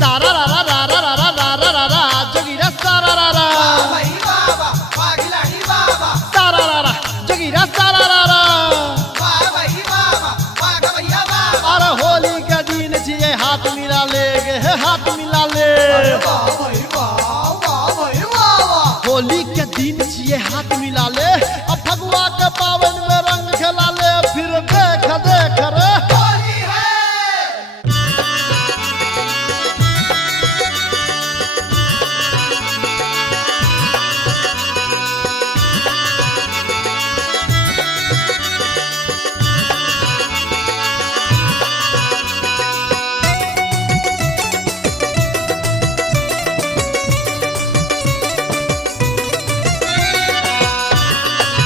सारा रा रा रा रा रा रा रा रा रा जोगीरा सारा रा रा भाई बाबा पागलानी बाबा सारा रा रा जोगीरा सारा रा रा भाई बाबा पाग भैया बाबा अरे होली का दिन छिए हाथ मिला ले गे हाथ मिला ले वाह भाई वाह भाई वाह होली के दिन छिए हाथ मिला ले अब फगुआ के पावन में रंग खेला ले फिर देख देख रे होली है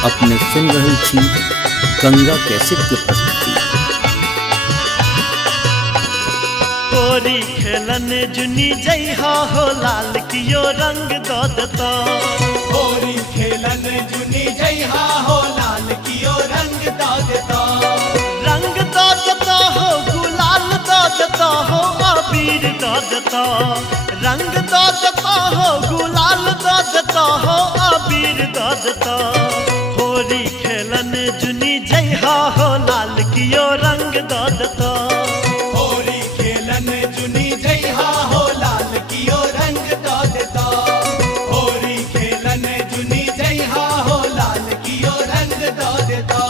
अपने सुन रहल छी गंगा कैसेट के प्रस्तुति। होली खेलन जुनी जइहा हो लाल कियो रंग दो दता होली खेलन जुनी जइहा हो लाल कियो रंग दो देता रंग दो दता हो गुलाल दो दता हो अबीर दो दता रंग दो दता हो गुलाल दो दता हो अबीर दो दता होली खेलन जुनी जइहा हो लाल कियो रंग दो दता होली खेलन जुनी जइहा हो लाल कियो रंग दो देता होली खेलन जुनी जइहा हो लाल कियो रंग दो देता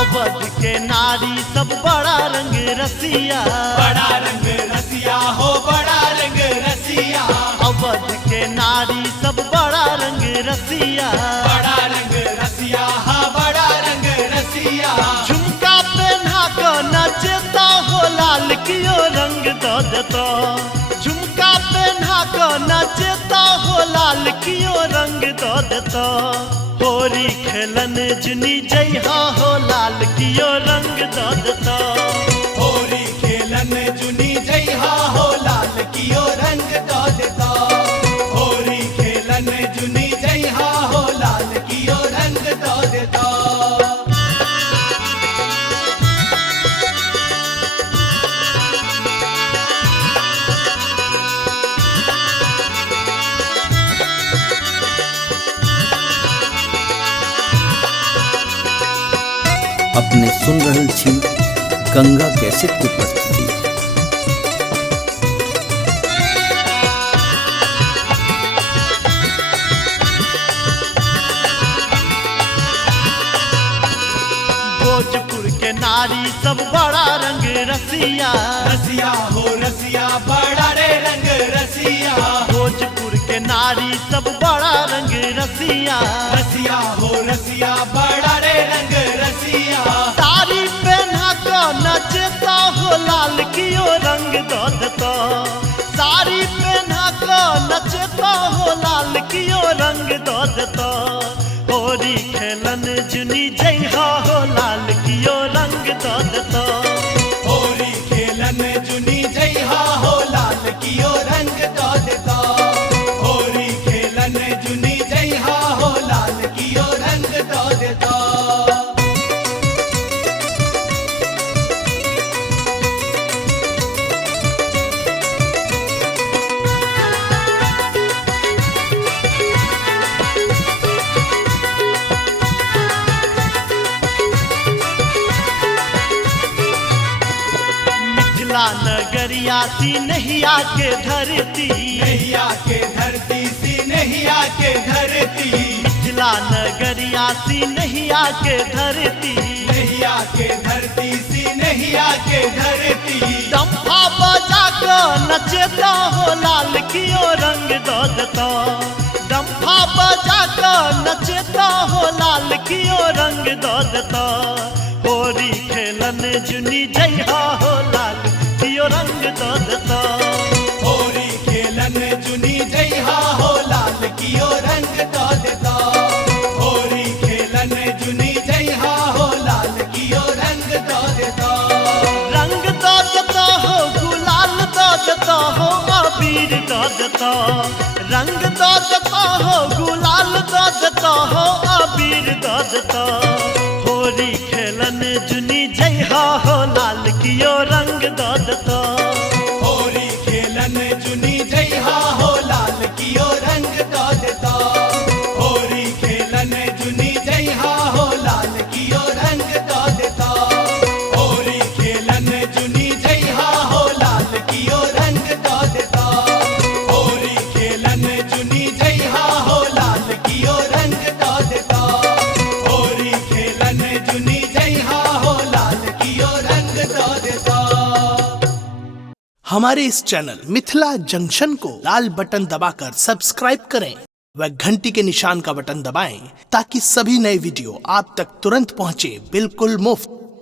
अवध के नारी सब बड़ा रंग रसिया बड़ा रंग रसिया हो बड़ा रंग रसिया अवध के नारी सब बड़ा रंग रसिया बड़ा रंग रसिया हा बड़ा रंग रसिया झुमका पहना कर नचता हो लाल कियो रंग दो देता झुमका पहना कर नचता हो लाल कियो रंग दो देता होली खेलन जुनी जइहा हो लाल कियो रंग दो देता होली खेलन जुनी जइहा हो लाल कियो रंग दो देता होली खेलन जुनी जइहा हो लाल कियो रंग दो देता अपने सुन रहल छी गंगा कैसेट के प्रस्तुति। भोजपुर के नारी सब बड़ा रंग रसिया रसिया हो रसिया बड़ा रे रंग रसिया भोजपुर के नारी सब बड़ा रंग रसिया रसिया हो रसिया बड़ा रे रंग रसिया साड़ी पहना कर नचता हो लाल कियो रंग दो देता साड़ी पहना कर नचता हो लाल कियो रंग दो देता होली खेलन जुनी जइहा हो लाल कियो रंग दो देता होली खेलन जुनी जइहा हो लाल कियो रंग दो देता होली खेलन जुनी जइहा हो लाल कियो रंग दो देता मिथिला नगरिया सी नहिया के धरती नैया के धरती सी नैया के धरती मिथिला नगरिया सी नहिया के धरती नैया के धरती सी नैया के धरती डंफा बजा कर नचता हो लाल कियो रंग दो देता डंफा बजा कर नचता हो लाल कियो रंग दो देता होली खेलन जुनी जइहा हो लाल कियो रंग दो देता होली खेलन जुनी जइहा हो लाल कियो रंग दो देता होली खेलन जुनी जइहा हो लाल कियो रंग दो देता देता, रंग दो देता हो, गुलाल दो देता हो, अबीर दो देता। होली खेलन जुनी जइहा हो, लाल कियो रंग दो देता। होरी खेलन जुनी जइहा हो, लाल कियो रंग दो देता। होरी खेलन जुनी जइहा हो, लाल कियो रंग दो देता। होरी खेलन जुनी जइहा हो, लाल कियो रंग दो देता। होरी खेलन जुनी जइहा हो, लाल कियो रंग दो देता। होरी खेलन जुनी जइहा हो, लाल कियो रंग दो देता। हमारे इस चैनल मिथिला जंक्शन को लाल बटन दबाकर सब्सक्राइब करें व घंटी के निशान का बटन दबाएं ताकि सभी नए वीडियो आप तक तुरंत पहुंचे, बिल्कुल मुफ्त।